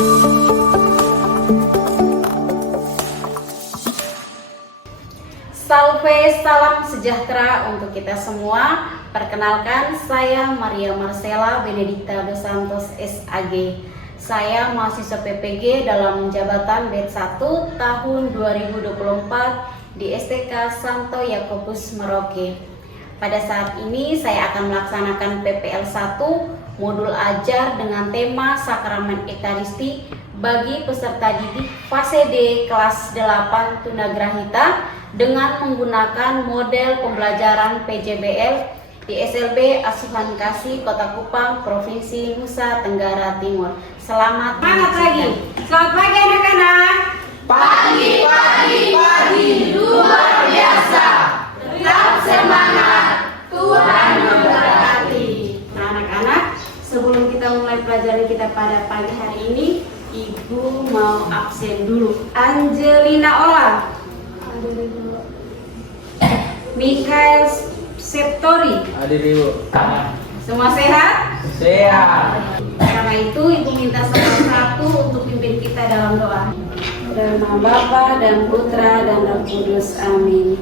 Salve, salam sejahtera untuk kita semua. Perkenalkan, saya Maria Marcela Benedicta dos Santos SAG. Saya mahasiswa PPG dalam jabatan BED 1 tahun 2024 di STK Santo Yakobus Merauke. Pada saat ini saya akan melaksanakan PPL 1 modul ajar dengan tema Sakramen Ekaristi bagi peserta didik fase D kelas 8 tunagrahita dengan menggunakan model pembelajaran PJBL di SLB Asuhan Kasih Kota Kupang, Provinsi Nusa Tenggara Timur. Selamat pagi. Selamat pagi anak-anak. Pagi, luar biasa. Tetap semangat, Tuhan memberkati. Nah, anak-anak, sebelum kita mulai pelajaran kita pada pagi hari ini, Ibu mau absen dulu. Angelina Ola, Mikael Septori, Hadir Ibu. semua sehat? Sehat. Karena itu Ibu minta salah satu untuk pimpin kita dalam doa. Dalam nama Bapa dan Putra dan Roh Kudus. Amin.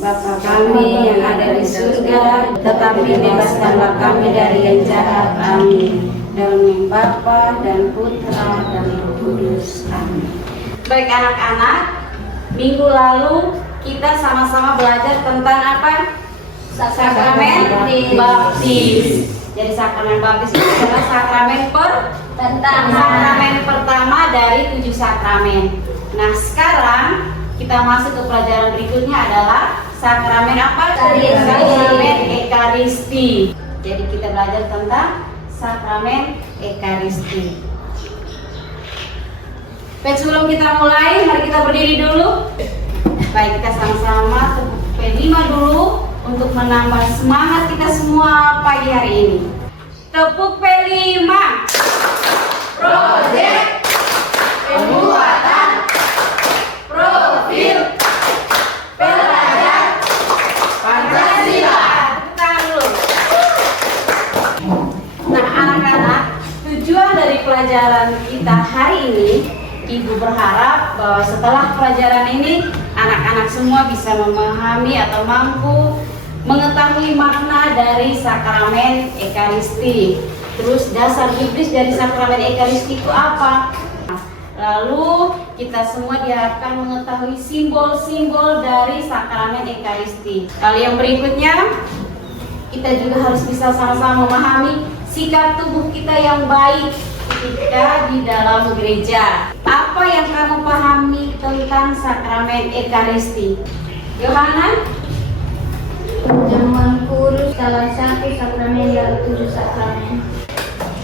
Bapa kami yang ada di surga, tetapi bebaskanlah kami dari yang jahat. Amin. Dalam nama Bapa dan Putra dan Roh Kudus. Amin. Baik anak-anak, minggu lalu kita sama-sama belajar tentang apa? Sakramen baptis. Jadi sakramen baptis itu adalah sakramen pertama dari 7 sakramen. Nah, sekarang kita masuk ke pelajaran berikutnya adalah sakramen apa? Sakramen Ekaristi. Jadi kita belajar tentang sakramen Ekaristi. Baik, sebelum kita mulai, mari kita berdiri dulu. Baik, kita sama-sama tepuk P5 dulu untuk menambah semangat kita semua pagi hari ini. Tepuk P5. Proyek pembuatan profil pelajar Pancasila. Tangan dulu. Nah, anak-anak, tujuan dari pelajaran kita hari ini, Ibu berharap bahwa setelah pelajaran ini anak-anak semua bisa memahami atau mampu mengetahui makna dari sakramen Ekaristi. Terus dasar biblis dari sakramen Ekaristi itu apa? Lalu kita semua diharapkan mengetahui simbol-simbol dari sakramen Ekaristi. Lalu yang berikutnya, kita juga harus bisa sama-sama memahami sikap tubuh kita yang baik ketika di dalam gereja. Apa yang kamu pahami tentang sakramen Ekaristi? Yohana? Jamuan kudus salah satu sakramen dari 7 sakramen.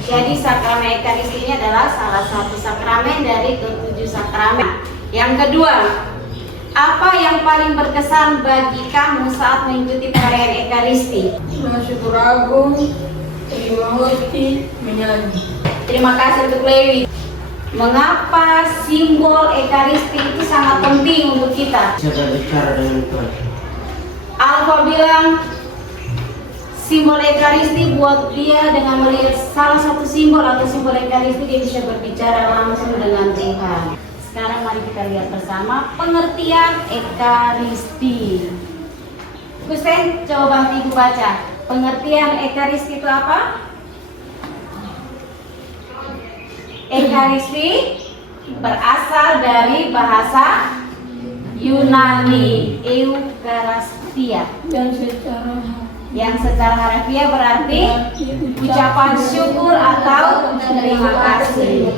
Jadi sakramen Ekaristi ini adalah salah satu sakramen dari ke-7 sakramen. Yang kedua, apa yang paling berkesan bagi kamu saat mengikuti perayaan Ekaristi? Bersyukur agung, terima hoti, menyanyi. Terima kasih untuk Lewi. Mengapa simbol Ekaristi itu sangat penting untuk kita? Cara bicara dengan Tuhan. Alfa bilang simbol Ekaristi buat dia dengan melihat salah satu simbol atau simbol Ekaristi dia bisa berbicara langsung dengan Tuhan. Sekarang mari kita lihat bersama pengertian Ekaristi. Kusen, coba bantu Ibu baca. Pengertian Ekaristi itu apa? Ekaristi berasal dari bahasa Yunani Eucharistia yang secara harfiah berarti ucapan syukur atau terima kasih.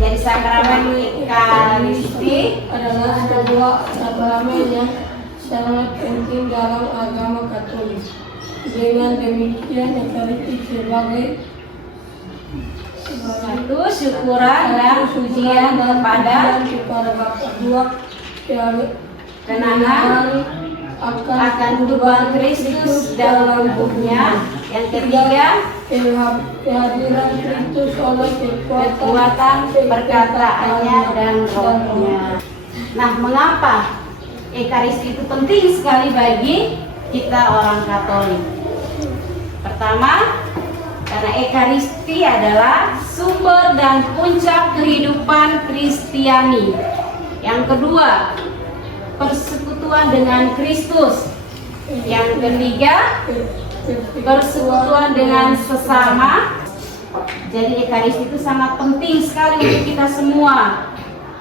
Jadi sakramen Ekaristi adalah sebuah sakramen yang sangat penting dalam agama Katolik. Dengan demikian, Ekaristi sebagai satu syukuran dan pujian kepada Bapa. Dua, kenangan akan tubuh Kristus dalam tubuhnya. Yang ketiga, kehadiran Kristus oleh kekuatan perkataannya dan rohnya. Nah, mengapa Ekaristi itu penting sekali bagi kita orang Katolik? Pertama, karena Ekaristi adalah sumber dan puncak kehidupan Kristiani. Yang kedua, persekutuan dengan Kristus. Yang ketiga, persekutuan dengan sesama. Jadi Ekaristi itu sangat penting sekali untuk kita semua.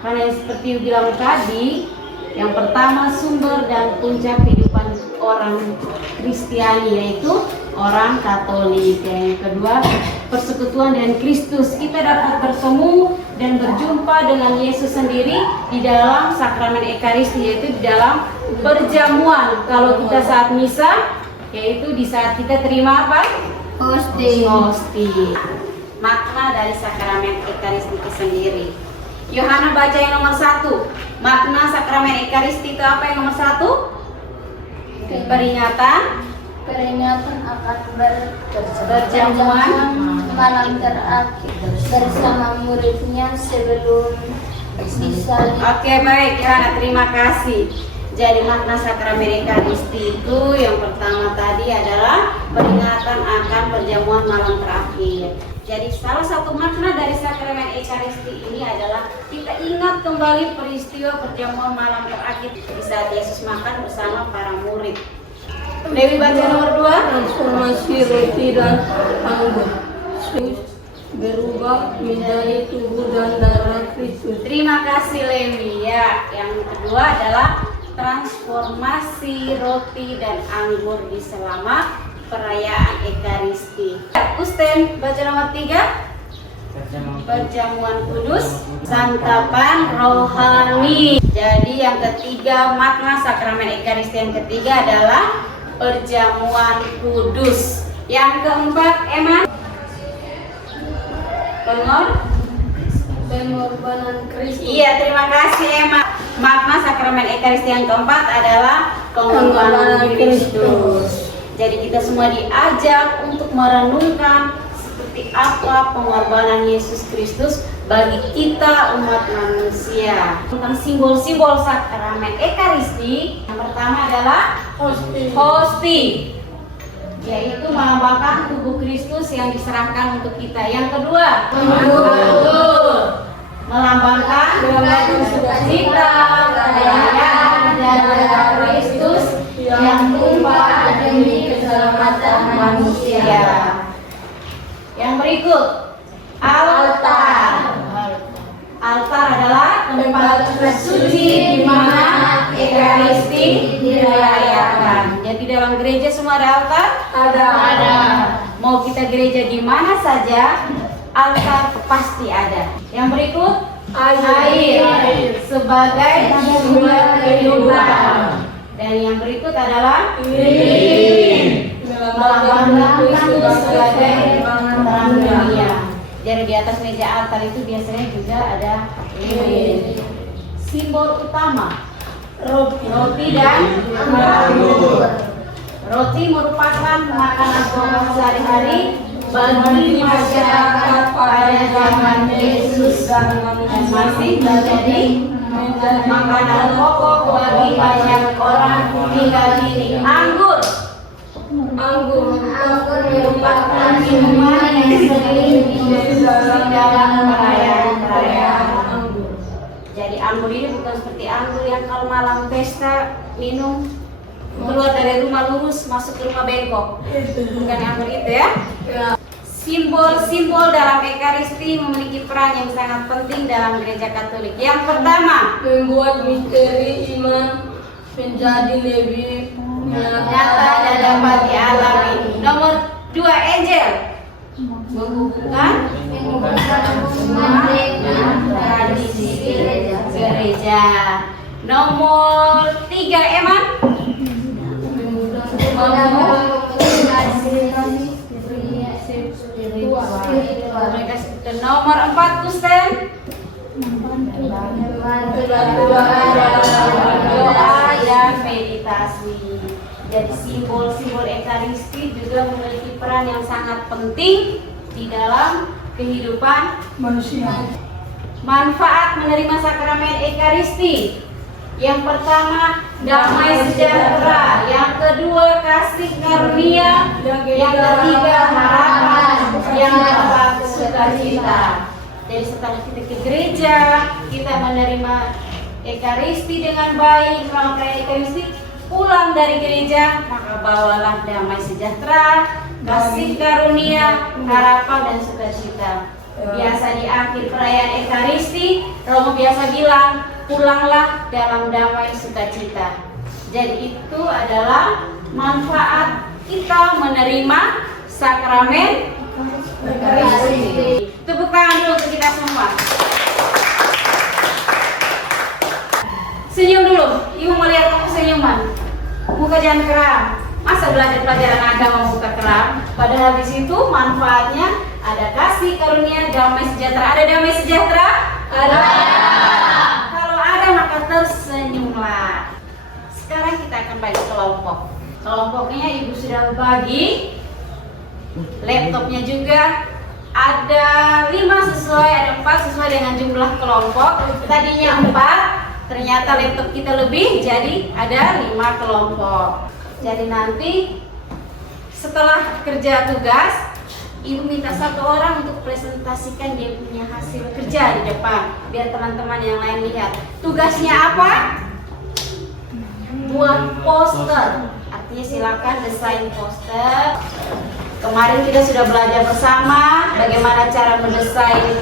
Karena seperti yang bilang tadi, yang pertama sumber dan puncak kehidupan orang Kristiani yaitu orang Katolik. Yang kedua, persekutuan dengan Kristus. Kita dapat bertemu dan berjumpa dengan Yesus sendiri di dalam sakramen Ekaristi, yaitu di dalam perjamuan. Kalau kita saat misa, yaitu di saat kita terima apa? Hosti. Makna dari sakramen Ekaristi itu sendiri. Yohana baca yang nomor 1. Makna sakramen Ekaristi itu apa yang nomor 1? Peringatan akan berjamuan malam terakhir bersama muridnya sebelum disalib. Oke, baik Yohana, terima kasih. Jadi makna sakramen Ekaristi itu yang pertama tadi adalah peringatan akan perjamuan malam terakhir. Jadi salah satu makna dari sakramen Ekaristi ini adalah kita ingat kembali peristiwa perjamuan malam terakhir di saat Yesus makan bersama para murid. Dewi baca nomor 2. Transformasi roti dan anggur. Yesus berubah menjadi tubuh dan darah Kristus. Terima kasih Lewi ya. Yang kedua adalah transformasi roti dan anggur di selama perayaan Ekaristi. Usten baca nomor 3. Perjamuan kudus, santapan rohani. Jadi yang ketiga, makna sakramen Ekaristi yang ketiga adalah perjamuan kudus. Yang keempat, Emma, Pengorbanan Kristus. Iya, terima kasih Emma. Makna sakramen Ekaristi yang keempat adalah pengorbanan Kristus. Jadi kita semua diajak untuk merenungkan seperti apa pengorbanan Yesus Kristus bagi kita umat manusia. Tentang simbol-simbol sakramen Ekaristi, yang pertama adalah hosti, yaitu melambangkan tubuh Kristus yang diserahkan untuk kita. Yang kedua, anggur, melambangkan sukacita, perayaan darah Kristus yang tumpah demi keselamatan manusia. Yang berikut, altar. Altar adalah tempat suci di mana Ekaristi dirayakan. Jadi dalam gereja semua ada altar? Ada. Mau kita gereja di mana saja, altar pasti ada. Yang berikut, air sebagai sumber kehidupan. Dan yang berikut adalah lilin, melambangkan Kristus sebagai terang dunia. Jadi di atas meja altar itu biasanya juga ada lilin. Simbol utama roti dan anggur. Roti merupakan makanan pokok sehari-hari bagi masyarakat pada zaman Yesus dan masih menjadi makanan pokok bagi banyak orang hingga kini. Anggur merupakan minuman yang sering dikonsumsi dalam perayaan-perayaan. Jadi anggur ini bukan seperti anggur yang kalau malam pesta minum keluar dari rumah lurus masuk ke rumah bengkok. Bukan anggur itu ya. Simbol-simbol dalam Ekaristi memiliki peran yang sangat penting dalam gereja Katolik. Yang pertama, Membuat misteri iman menjadi lebih nyata dan dapat dialami. Nomor 2, Angel, menghubungkan tradisi gereja. Nomor 3, Eman, dan nomor 4, Gusten, doa dan meditasi. Jadi simbol-simbol Ekaristi juga memiliki peran yang sangat penting di dalam kehidupan manusia. Manfaat menerima sakramen Ekaristi. Yang pertama, damai sejahtera. Yang kedua, kasih karunia. Yang ketiga, harapan. Yang sukacita. Jadi setelah kita ke gereja, kita menerima Ekaristi dengan baik, melakukan Ekaristi, pulang dari gereja, maka bawalah damai sejahtera, kasih karunia, harapan dan sukacita. Biasa di akhir perayaan Ekaristi, Romo biasa bilang, pulanglah dalam damai sukacita. Jadi itu adalah manfaat kita menerima sakramen Ekaristi. Tepuk tangan dulu untuk kita semua. Senyum dulu, ibu mau lihat kamu senyuman. Muka jangan keram. Masa belajar pelajaran agama muka keram? Padahal di situ manfaatnya ada kasih karunia, damai sejahtera. Ada damai sejahtera? Ada. Kalau ada maka tersenyumlah. Sekarang kita akan bagi kelompok. Kelompoknya ibu sudah bagi. Laptopnya juga ada 5 sesuai, ada 4 sesuai dengan jumlah kelompok. Tadinya 4. Ternyata laptop kita lebih, jadi ada 5 kelompok. Jadi nanti setelah kerja tugas, ibu minta 1 orang untuk presentasikan dia punya hasil kerja di depan, biar teman-teman yang lain lihat. Tugasnya apa? Buat poster. Artinya silakan desain poster. Kemarin kita sudah belajar bersama bagaimana cara mendesain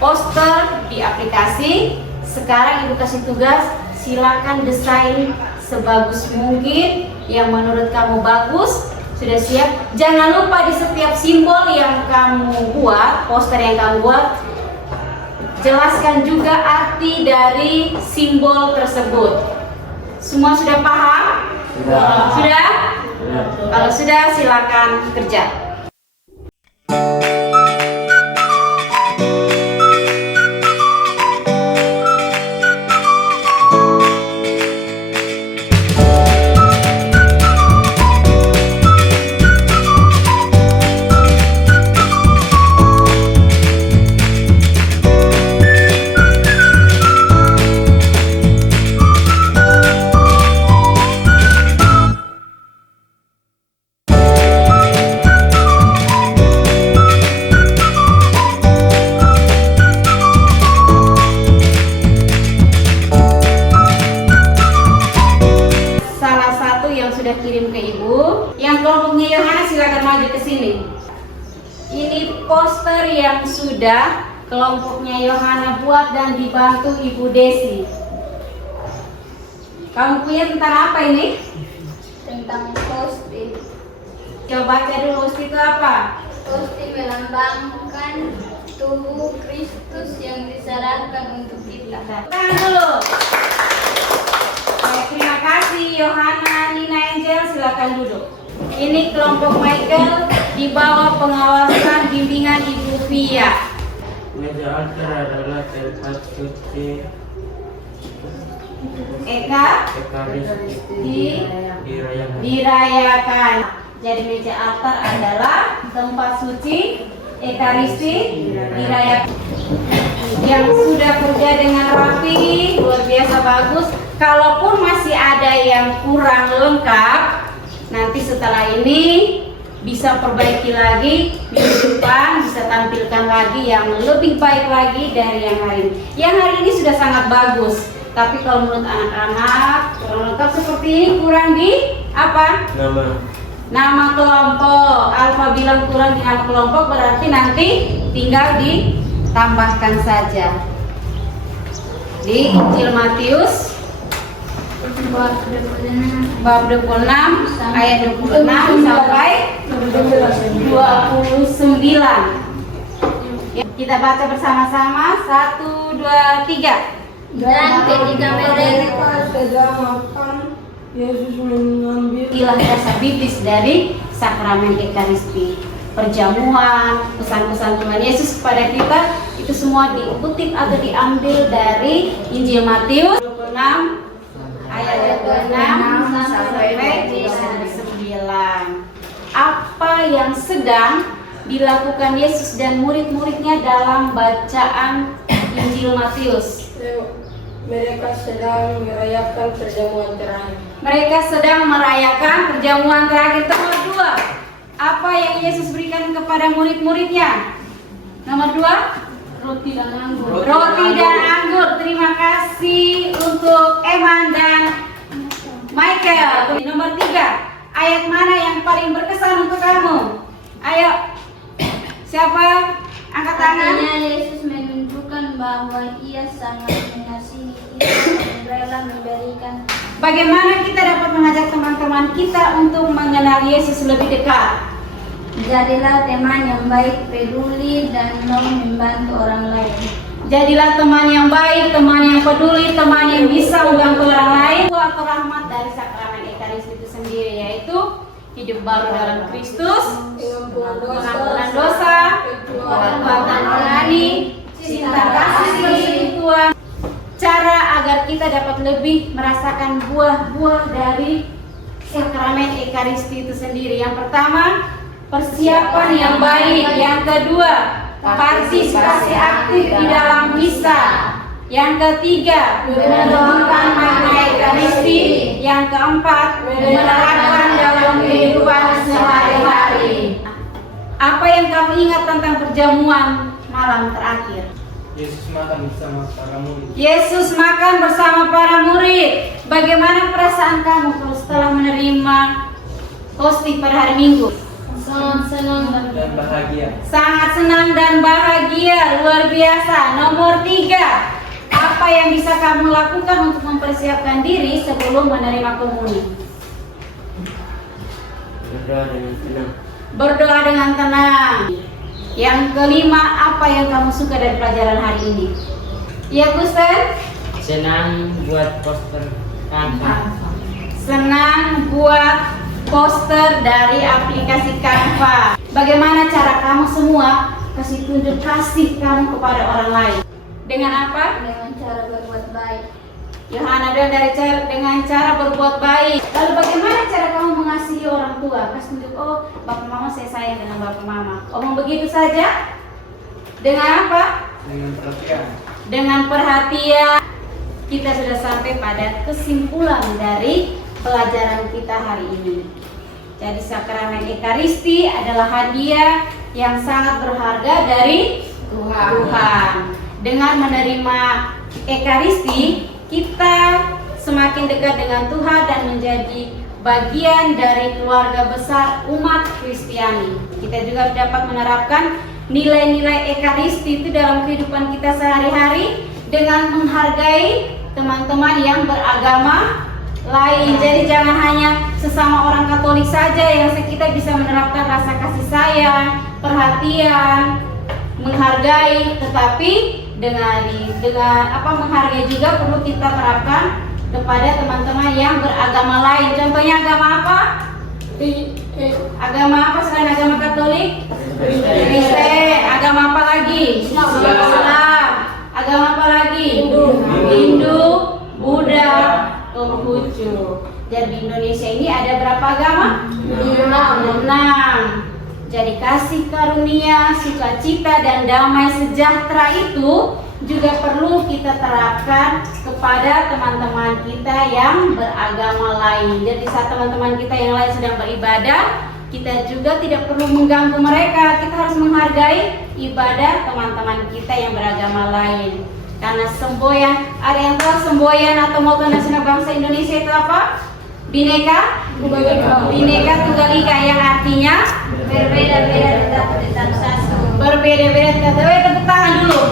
poster di aplikasi. Sekarang ibu kasih tugas, silakan desain sebagus mungkin yang menurut kamu bagus. Sudah siap? Jangan lupa di setiap simbol yang kamu buat, poster yang kamu buat, jelaskan juga arti dari simbol tersebut. Semua sudah paham? Sudah? Kalau sudah, silakan kerja. Kirim ke ibu. Yang kelompoknya Yohana silakan maju ke sini. Ini poster yang sudah kelompoknya Yohana buat dan dibantu Ibu Desi. Kamu punya tentang apa ini? Tentang Kosti. Coba baca dulu, Kosti itu apa? Kosti melambangkan tubuh Kristus yang diserahkan untuk kita. Tangan dulu. Baik, terima kasih Yohana, Nina, Angel, silakan duduk. Ini kelompok Michael di bawah pengawasan bimbingan Ibu Via. Meja altar adalah tempat suci Eka Ekaristi dirayakan. Jadi meja altar adalah tempat suci Ekaristi dirayakan. Yang sudah kerja dengan rapi, luar biasa bagus. Kalaupun masih ada yang kurang lengkap, nanti setelah ini bisa perbaiki lagi, minggu depan bisa tampilkan lagi yang lebih baik lagi dari yang hari ini. Yang hari ini sudah sangat bagus, tapi kalau menurut anak-anak kurang lengkap seperti ini, kurang di apa? Nama kelompok. Alfa bilang kurang di nama kelompok, berarti nanti tinggal ditambahkan saja. Di Injil Matius bab 26 ayat 26 sampai 29. Kita baca bersama-sama. 1, 2, 3. Dan ketika mereka sedang makan, Yesus mengambil Inilah dasar biblis dari sakramen Ekaristi. Perjamuan, pesan-pesan Tuhan Yesus kepada kita itu semua dikutip atau diambil dari Injil Matius 26 ayat 26 sampai 29. Apa yang sedang dilakukan Yesus dan murid-muridnya dalam bacaan Injil Matius? mereka sedang merayakan perjamuan terakhir. Mereka sedang merayakan perjamuan terakhir. Nomor 2. Apa yang Yesus berikan kepada murid-muridnya? Nomor 2, Roti dan anggur. roti dan anggur. Terima kasih untuk Eman dan Michael. Nomor 3, ayat mana yang paling berkesan untuk kamu? Ayo, siapa? Angkat tangan. Artinya Yesus menunjukkan bahwa ia sangat mengasihi kita dan rela memberikan. Bagaimana kita dapat mengajak teman-teman kita untuk mengenal Yesus lebih dekat? Jadilah teman yang baik, peduli, dan mau membantu orang lain. Jadilah teman yang baik, teman yang peduli, teman yang bisa membantu orang lain. Atau rahmat dari sakramen Ekaristi itu sendiri, yaitu hidup baru dalam Kristus, pengampunan dosa, kekuatan rohani, cinta kasih bersih Tuhan. Cara agar kita dapat lebih merasakan buah-buah dari sakramen Ekaristi itu sendiri. Yang pertama, persiapan yang baik. Yang kedua, partisipasi aktif di dalam misa. Yang ketiga, merenungkan makna Ekaristi. Yang keempat, menerapkan dalam kehidupan sehari-hari. Apa yang kamu ingat tentang perjamuan malam terakhir? Yesus makan bersama para murid. Yesus makan bersama para murid. Bagaimana perasaan kamu kalau setelah menerima hostia pada hari Minggu? Sangat senang Dan bahagia. Sangat senang dan bahagia, luar biasa. Nomor 3, apa yang bisa kamu lakukan untuk mempersiapkan diri sebelum menerima komuni? Berdoa dengan tenang. Berdoa dengan tenang. Yang kelima, apa yang kamu suka dari pelajaran hari ini? Ya, Gusten? Senang buat poster kanvas. Senang buat poster dari aplikasi Canva. Bagaimana cara kamu semua kasih tunjuk kasih kamu kepada orang lain? Dengan apa? dengan cara berbuat baik. Yohana dengan cara berbuat baik. Lalu bagaimana cara kamu mengasihi orang tua? Kasih tunjuk, oh bapak mama saya sayang dengan bapak mama. Omong begitu saja? Dengan apa? Dengan perhatian. Dengan perhatian. Kita sudah sampai pada kesimpulan dari pelajaran kita hari ini. Jadi sakramen Ekaristi adalah hadiah yang sangat berharga dari Tuhan. Dengan menerima Ekaristi, kita semakin dekat dengan Tuhan dan menjadi bagian dari keluarga besar umat Kristiani. Kita juga dapat menerapkan nilai-nilai Ekaristi itu dalam kehidupan kita sehari-hari dengan menghargai teman-teman yang beragama lain. Jadi jangan hanya sesama orang Katolik saja yang kita bisa menerapkan rasa kasih sayang, perhatian, menghargai, tetapi dengan menghargai juga perlu kita terapkan kepada teman-teman yang beragama lain. Contohnya agama apa? Agama apa selain agama Katolik? Kristen. Agama apa lagi? Islam. Agama apa lagi? Hindu, Buddha, Konghucu. Dan di Indonesia ini ada berapa agama? 6. Jadi kasih karunia, sukacita, dan damai sejahtera itu juga perlu kita terapkan kepada teman-teman kita yang beragama lain. Jadi saat teman-teman kita yang lain sedang beribadah, kita juga tidak perlu mengganggu mereka. Kita harus menghargai ibadah teman-teman kita yang beragama lain. Karena semboyan, ada yang tahu semboyan atau moto nasional bangsa Indonesia itu apa? Bineka Tunggal Ika, yang artinya Berbeda-beda tetapi tetap satu. berbeda-beda tetapi tepuk tangan dulu.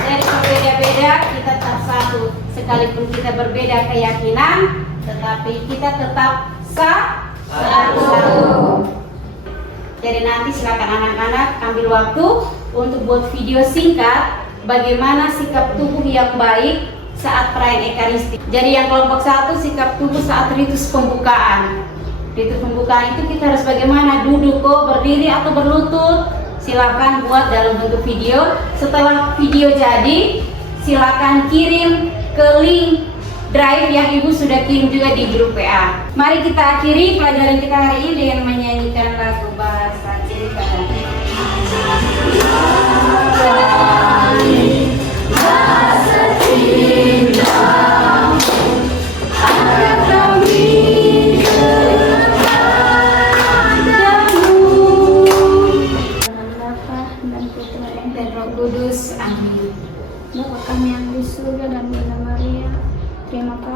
Jadi berbeda-beda kita tetap satu. Sekalipun kita berbeda keyakinan, tetapi kita tetap satu. Jadi nanti silakan anak-anak ambil waktu untuk buat video singkat bagaimana sikap tubuh yang baik saat perayaan Ekaristi. Jadi yang kelompok 1, sikap tubuh saat ritus pembukaan. Ritus pembukaan itu kita harus bagaimana? Duduk, berdiri atau berlutut? Silakan buat dalam bentuk video. Setelah video jadi, silakan kirim ke link drive yang ibu sudah kirim juga di grup WA. Mari kita akhiri pelajaran kita hari ini dengan menyanyikan lagu bahasa cerita. Bahasa cinta akan kami kepadamu.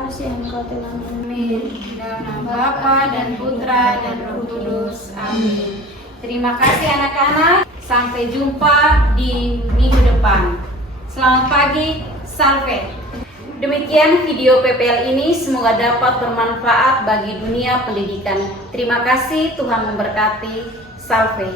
kasih Engkau telah Amin. Dalam nama Bapa dan Putra dan Roh Kudus. Amin. Terima kasih anak-anak. Sampai jumpa di minggu depan. Selamat pagi. Salve. Demikian video PPL ini, semoga dapat bermanfaat bagi dunia pendidikan. Terima kasih, Tuhan memberkati. Salve.